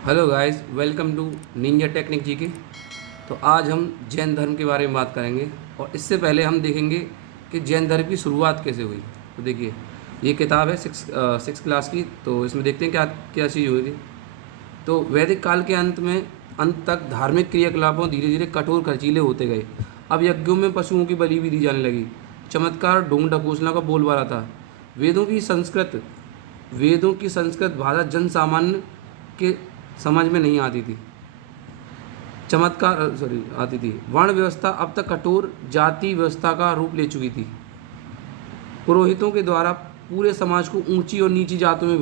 Hello guys, welcome to ninja technique जी के। तो आज हम जैन धर्म के बारे में बात करेंगे और इससे पहले हम देखेंगे कि जैन धर्म की शुरुआत कैसे हुई। तो देखिए, ये किताब है सिक्स क्लास की। तो इसमें देखते हैं क्या क्या चीज़ हुई थी। तो वैदिक काल के अंत तक धार्मिक क्रियाकलापों धीरे धीरे कठोर खर्चीले होते गए। अब यज्ञों में पशुओं की बलि भी दी जाने लगी। चमत्कार ढोंग ढकोसला का बोलबाला था। वेदों की संस्कृत वेदों की संस्कृत भाषा जन सामान्य के समझ में नहीं आती थी। आती थी। वर्ण व्यवस्था अब तक कठोर जाति व्यवस्था का रूप ले चुकी थी। पुरोहितों के द्वारा पूरे समाज को ऊंची और नीची जातों में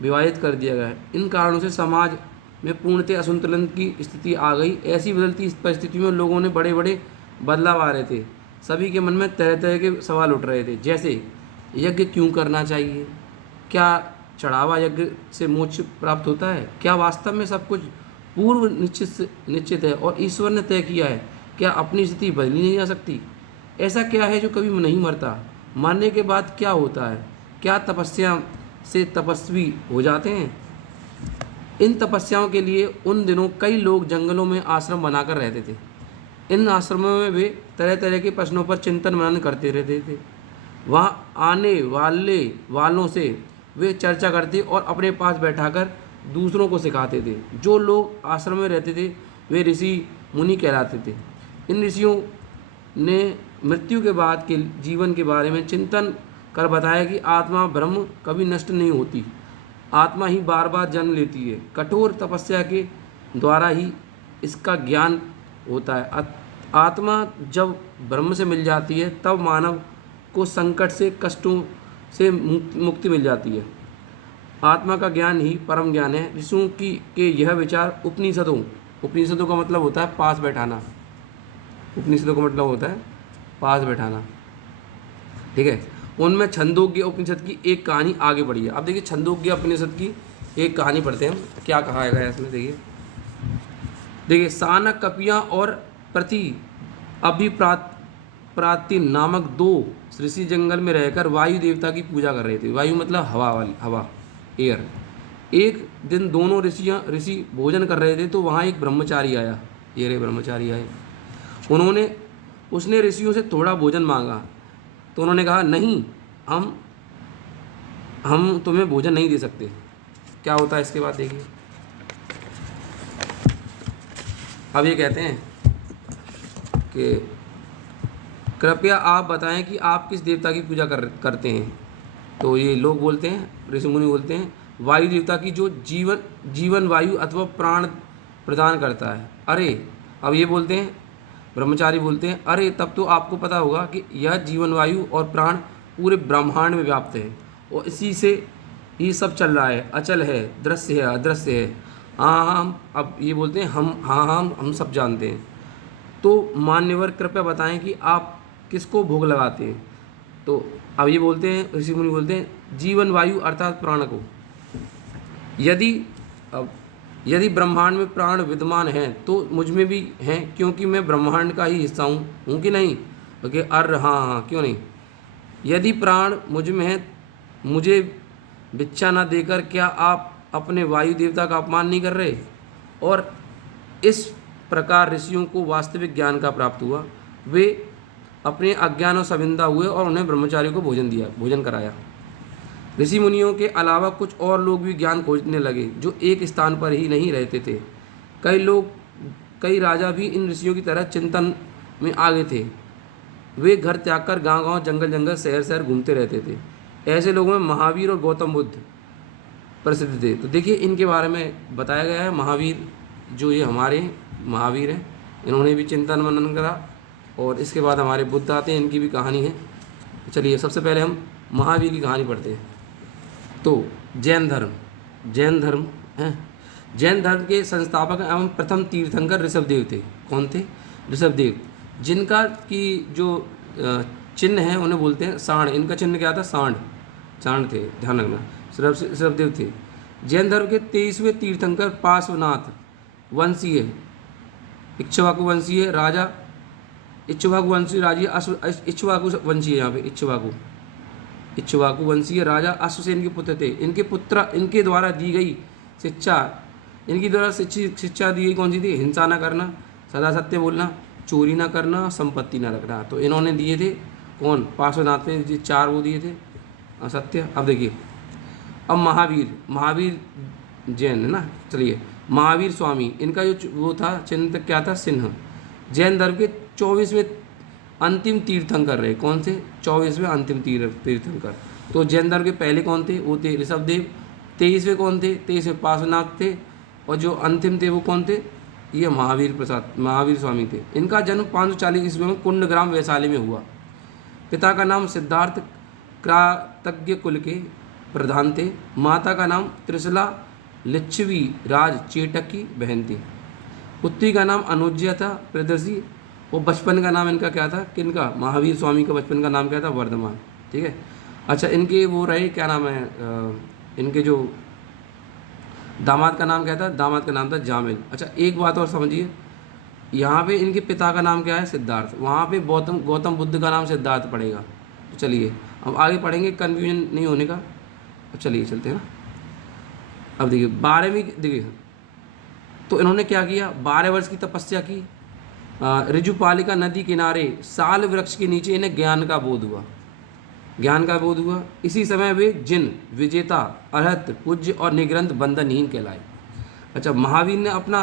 विभाजित कर दिया गया है। इन कारणों से समाज में पूर्णतः असंतुलन की स्थिति आ गई। ऐसी बदलती परिस्थितियों में लोगों ने बड़े बड़े बदलाव आ रहे थे। सभी के मन में तरह तरह के सवाल उठ रहे थे, जैसे यज्ञ क्यों करना चाहिए, क्या चढ़ावा यज्ञ से मोक्ष प्राप्त होता है, क्या वास्तव में सब कुछ पूर्व निश्चित है और ईश्वर ने तय किया है, क्या अपनी स्थिति बदली नहीं जा सकती, ऐसा क्या है जो कभी नहीं मरता, मरने के बाद क्या होता है, क्या तपस्या से तपस्वी हो जाते हैं। इन तपस्याओं के लिए उन दिनों कई लोग जंगलों में आश्रम बनाकर रहते थे। इन आश्रमों में वे तरह तरह के प्रश्नों पर चिंतन मनन करते रहते थे। वहाँ आने वालों से वे चर्चा करते और अपने पास बैठाकर दूसरों को सिखाते थे। जो लोग आश्रम में रहते थे वे ऋषि मुनि कहलाते थे। इन ऋषियों ने मृत्यु के बाद के जीवन के बारे में चिंतन कर बताया कि आत्मा ब्रह्म कभी नष्ट नहीं होती, आत्मा ही बार बार जन्म लेती है। कठोर तपस्या के द्वारा ही इसका ज्ञान होता है। आत्मा जब ब्रह्म से मिल जाती है तब मानव को संकट से कष्टों से मुक्ति मिल जाती है। आत्मा का ज्ञान ही परम ज्ञान है। ऋषियों की के यह विचार उपनिषदों का मतलब होता है पास बैठाना। उपनिषदों का मतलब होता है पास बैठाना, ठीक है। उनमें छंदोग्य उपनिषद की एक कहानी आगे बढ़ी है। अब देखिए, छंदोग्य उपनिषद की एक कहानी पढ़ते हैं हम, क्या कहा है इसमें। देखिए सानक, कपिया और प्रति अभिप्राति नामक दो ऋषि जंगल में रहकर वायु देवता की पूजा कर रहे थे। वायु मतलब हवा, एयर। एक दिन दोनों ऋषि भोजन कर रहे थे तो वहाँ एक ब्रह्मचारी आया। ये रे ब्रह्मचारी आए। उसने ऋषियों से थोड़ा भोजन मांगा तो उन्होंने कहा, नहीं, हम तुम्हें भोजन नहीं दे सकते। क्या होता है इसके बाद देखिए। अब ये कहते हैं कि कृपया आप बताएं कि आप किस देवता की पूजा करते हैं। तो ये लोग बोलते हैं, ऋषि मुनि बोलते हैं, वायु देवता की, जो जीवन वायु अथवा प्राण प्रदान करता है। अरे, अब ये बोलते हैं, ब्रह्मचारी बोलते हैं, अरे तब तो आपको पता होगा कि यह जीवन वायु और प्राण पूरे ब्रह्मांड में व्याप्त है और इसी से ही सब चल रहा है, अचल है, दृश्य है, अदृश्य है। हाँ, अब ये बोलते हैं, हम सब जानते हैं। तो मान्यवर कृपया बताएं कि आप किसको भोग लगाते हैं। तो अब ये बोलते हैं, ऋषि मुनि बोलते हैं, जीवन वायु अर्थात प्राण को। यदि ब्रह्मांड में प्राण विद्यमान हैं तो मुझ में भी हैं, क्योंकि मैं ब्रह्मांड का ही हिस्सा हूँ कि नहीं। ओके, हाँ, क्यों नहीं। यदि प्राण मुझ में है, मुझे भिक्षा न देकर क्या आप अपने वायु देवता का अपमान नहीं कर रहे। और इस प्रकार ऋषियों को वास्तविक ज्ञान का प्राप्त हुआ। वे अपने अज्ञान और शर्मिंदा हुए और उन्हें ब्रह्मचारी को भोजन कराया। ऋषि मुनियों के अलावा कुछ और लोग भी ज्ञान खोजने लगे, जो एक स्थान पर ही नहीं रहते थे। कई राजा भी इन ऋषियों की तरह चिंतन में आ गए थे। वे घर त्याग कर गाँव जंगल शहर घूमते रहते थे। ऐसे लोगों में महावीर और गौतम बुद्ध प्रसिद्ध थे। तो देखिए, इनके बारे में बताया गया है। महावीर, जो ये हमारे महावीर हैं, इन्होंने भी चिंतन मनन करा। और इसके बाद हमारे बुद्ध आते हैं, इनकी भी कहानी है। चलिए, सबसे पहले हम महावीर की कहानी पढ़ते हैं। तो जैन धर्म हैं। जैन धर्म के संस्थापक एवं प्रथम तीर्थंकर ऋषभदेव थे। कौन थे? ऋषभदेव, जिनका की जो चिन्ह है उन्हें बोलते हैं सांड। इनका चिन्ह क्या था? सांड थे, ध्यान रखना। ऋषभदेव थे। जैन धर्म के 23वें तीर्थंकर पार्श्वनाथ वंशीय, इक्ष्वाकु वंशीय राजा, इक्ष्वाकु वंशीय इक्ष्वाकु वंशीय, यहाँ पे इक्ष्वाकु वंशीय राजा अश्वसेन के पुत्र थे। इनके द्वारा दी गई शिक्षा इनकी द्वारा शिक्षा दी गई कौन सी थी? हिंसा न करना, सदा सत्य बोलना, चोरी ना करना, संपत्ति ना रखना। तो इन्होंने दिए थे कौन? पार्श्वनाथ ने जी 4 वो दिए थे असत्य। अब देखिए, अब महावीर जैन है ना, चलिए महावीर स्वामी, इनका जो वो था चिन्ह क्या था? सिंह। जैन धर्म के 24वें अंतिम तीर्थंकर रहे। कौन से? 24वें अंतिम तीर्थंकर। तो जैन धर्म के पहले कौन थे? वो थे ऋषभदेव। 23वें कौन थे? 23वें पार्श्वनाथ थे। और जो अंतिम थे वो कौन थे? ये महावीर स्वामी थे। इनका जन्म 540 ईस्वी में कुंडग्राम वैशाली में हुआ। पिता का नाम सिद्धार्थ क्रातज्ञ कुल के प्रधान थे। माता का नाम त्रिशला लिच्छवी राज चेटक की बहन थी। पुत्री का नाम अनुज्या था प्रियदर्शी। और बचपन का नाम इनका क्या था? किनका? महावीर स्वामी का बचपन का नाम क्या था? वर्धमान। ठीक है। अच्छा, इनके वो रहे, क्या नाम है इनके जो दामाद का नाम क्या था? दामाद का नाम था जामिल। अच्छा, एक बात और समझिए, यहाँ पे इनके पिता का नाम क्या है? सिद्धार्थ। वहाँ पे गौतम बुद्ध का नाम सिद्धार्थ पड़ेगा। तो चलिए अब आगे पढ़ेंगे, कन्फ्यूजन नहीं होने का। अब चलिए चलते हैं ना। अब देखिए 12वीं, देखिए तो इन्होंने क्या किया? 12 वर्ष की तपस्या की। ऋजुपालिका नदी किनारे साल वृक्ष के नीचे इन्हें ज्ञान का बोध हुआ। इसी समय वे जिन विजेता, अरहत, पूज्य और निग्रंथ बंधनहीन कहलाए। अच्छा, महावीर ने अपना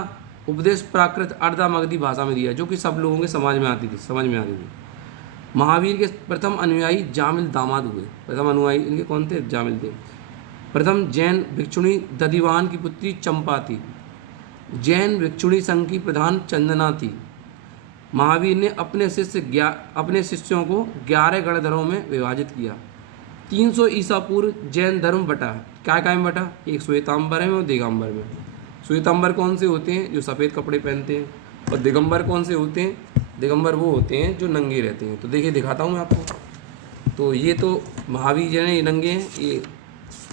उपदेश प्राकृत अर्धामगधी भाषा में दिया, जो कि सब लोगों के समझ में आती थी। महावीर के प्रथम अनुयायी जामिल दामाद हुए। प्रथम अनुयायी इनके कौन थे? जामिल थे। प्रथम जैन भिक्षुणी दधिवान की पुत्री चंपा थी। जैन भिक्षुणी संघ की प्रधान चंदना थी। महावीर ने अपने शिष्यों को 11 गणधरों में विभाजित किया। 300 ईसा पूर्व जैन धर्म बटा। क्या में बटा? एक श्वेतांबर है और दिगंबर में। श्वेतांबर कौन से होते हैं? जो सफ़ेद कपड़े पहनते हैं। और दिगंबर कौन से होते हैं? दिगंबर वो होते हैं जो नंगे रहते हैं। तो देखिए दिखाता हूँ मैं आपको। तो ये तो महावीर जैन ये नंगे हैं, ये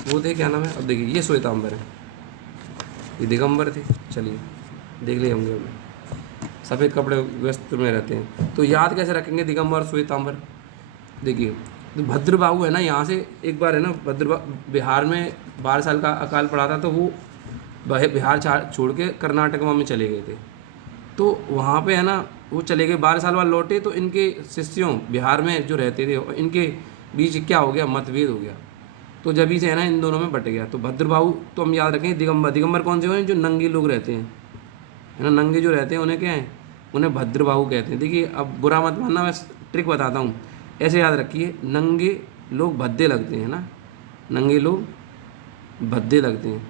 वो थे, क्या नाम है? अब देखिए ये श्वेतांबर है, ये दिगंबर थे। चलिए देख लिए होंगे, सफ़ेद कपड़े वस्त्र में रहते हैं। तो याद कैसे रखेंगे दिगंबर और श्वेतांबर? देखिए तो भद्रबाहु है ना, यहाँ से एक बार है ना बिहार में 12 साल का अकाल पड़ा था, तो वो बिहार छोड़ के कर्नाटक में चले गए थे। तो वहाँ पे है ना वो चले गए, 12 साल बाद लौटे। तो इनके शिष्यों बिहार में जो रहते थे, इनके बीच क्या हो गया? मतभेद हो गया। तो जब ही से है ना इन दोनों में बट गया। तो भद्रबाहु तो हम याद रखें। दिगंबर कौन से हैं? जो नंगे लोग रहते हैं, है ना, नंगे जो रहते हैं उन्हें क्या है? उन्हें भद्रबाहु कहते हैं। देखिए अब बुरा मत मानना, मैं ट्रिक बताता हूँ, ऐसे याद रखिए। नंगे लोग भद्दे लगते हैं ना, नंगे लोग भद्दे लगते हैं।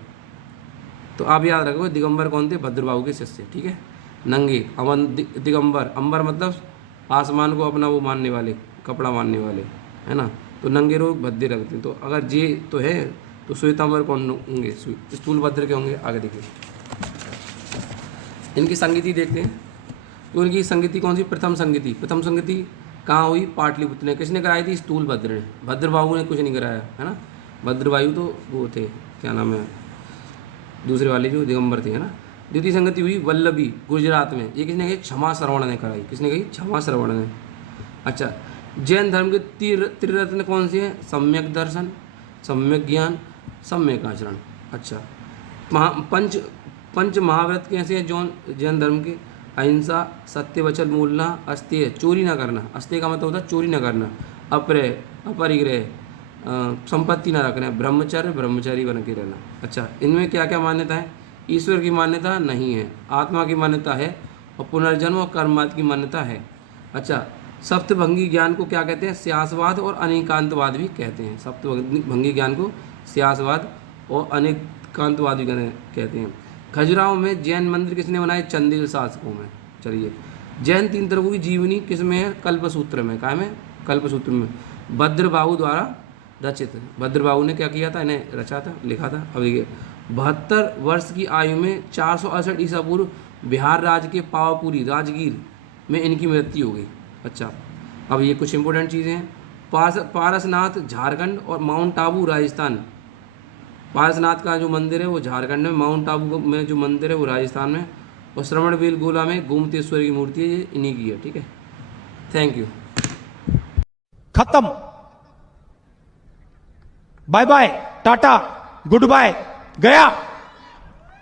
तो आप याद रखो दिगंबर कौन थे? भद्रबाहु के शिष्य। ठीक है। नंगे दिगंबर, अंबर मतलब आसमान को अपना वो मानने वाले, कपड़ा मानने वाले, है ना। तो नंगे लोग भद्दे लगते हैं। तो अगर ये तो है तो श्वेतांबर कौन होंगे? स्थूलभद्र के होंगे। आगे देखिए इनकी संगीति देखते हैं। तो इनकी संगीति कौन सी? प्रथम संगीति कहाँ हुई? पाटलिपुत्र ने। किसने कराई थी? स्थूलभद्र ने। भद्रबाहु ने कुछ नहीं कराया, है ना। भद्रबाहु तो वो थे, क्या नाम है, दूसरे वाले जो दिगंबर थे, है ना। द्वितीय संगति हुई वल्लभी, गुजरात में। ये किसने कही? क्षमा श्रवण ने कराई। किसने कही? क्षमा श्रवण ने। अच्छा, जैन धर्म के त्रिरत्न कौन से हैं? सम्यक दर्शन, सम्यक ज्ञान, सम्यक आचरण। अच्छा, पंच महाव्रत कैसे हैं जैन धर्म के? अहिंसा, सत्य वचन बोलना, अस्तेय, चोरी ना करना। अस्तेय का मतलब होता है चोरी ना करना। अप्रेय, अपरिग्रह, संपत्ति ना रखना। ब्रह्मचारी बन के रहना। अच्छा, इनमें क्या क्या मान्यता है? ईश्वर की मान्यता नहीं है, आत्मा की मान्यता है, और पुनर्जन्म और कर्मवाद की मान्यता है। अच्छा, सप्तभंगी ज्ञान को क्या कहते हैं? स्यासवाद और अनेकांतवाद भी कहते हैं। सप्तभंगी ज्ञान को स्यासवाद और अनेकांतवाद भी कहते हैं। खजुराहो में जैन मंदिर किसने बनाए? चंदेल शासकों में। चलिए, जैन 3 तरह की जीवनी किस में है? कल्पसूत्र में। क्या में? कल्पसूत्र में। भद्रबाहु द्वारा रचित। भद्रबाहु ने क्या किया था? इन्हें रचा था, लिखा था। अब देखिए 72 वर्ष की आयु में 468 ईसा पूर्व बिहार राज्य के पावापुरी राजगीर में इनकी मृत्यु हो गई। अच्छा, अब ये कुछ इंपॉर्टेंट चीज़ें हैं। पारसनाथ झारखंड और माउंट आबू राजस्थान। पारसनाथ का जो मंदिर है वो झारखंड में, माउंट आबू में जो मंदिर है वो राजस्थान में, और श्रवणबेल गोला में गोमतेश्वर की मूर्ति है, ये इन्हीं की है। ठीक है, थैंक यू। खत्म। Bye bye, tata, goodbye, गया।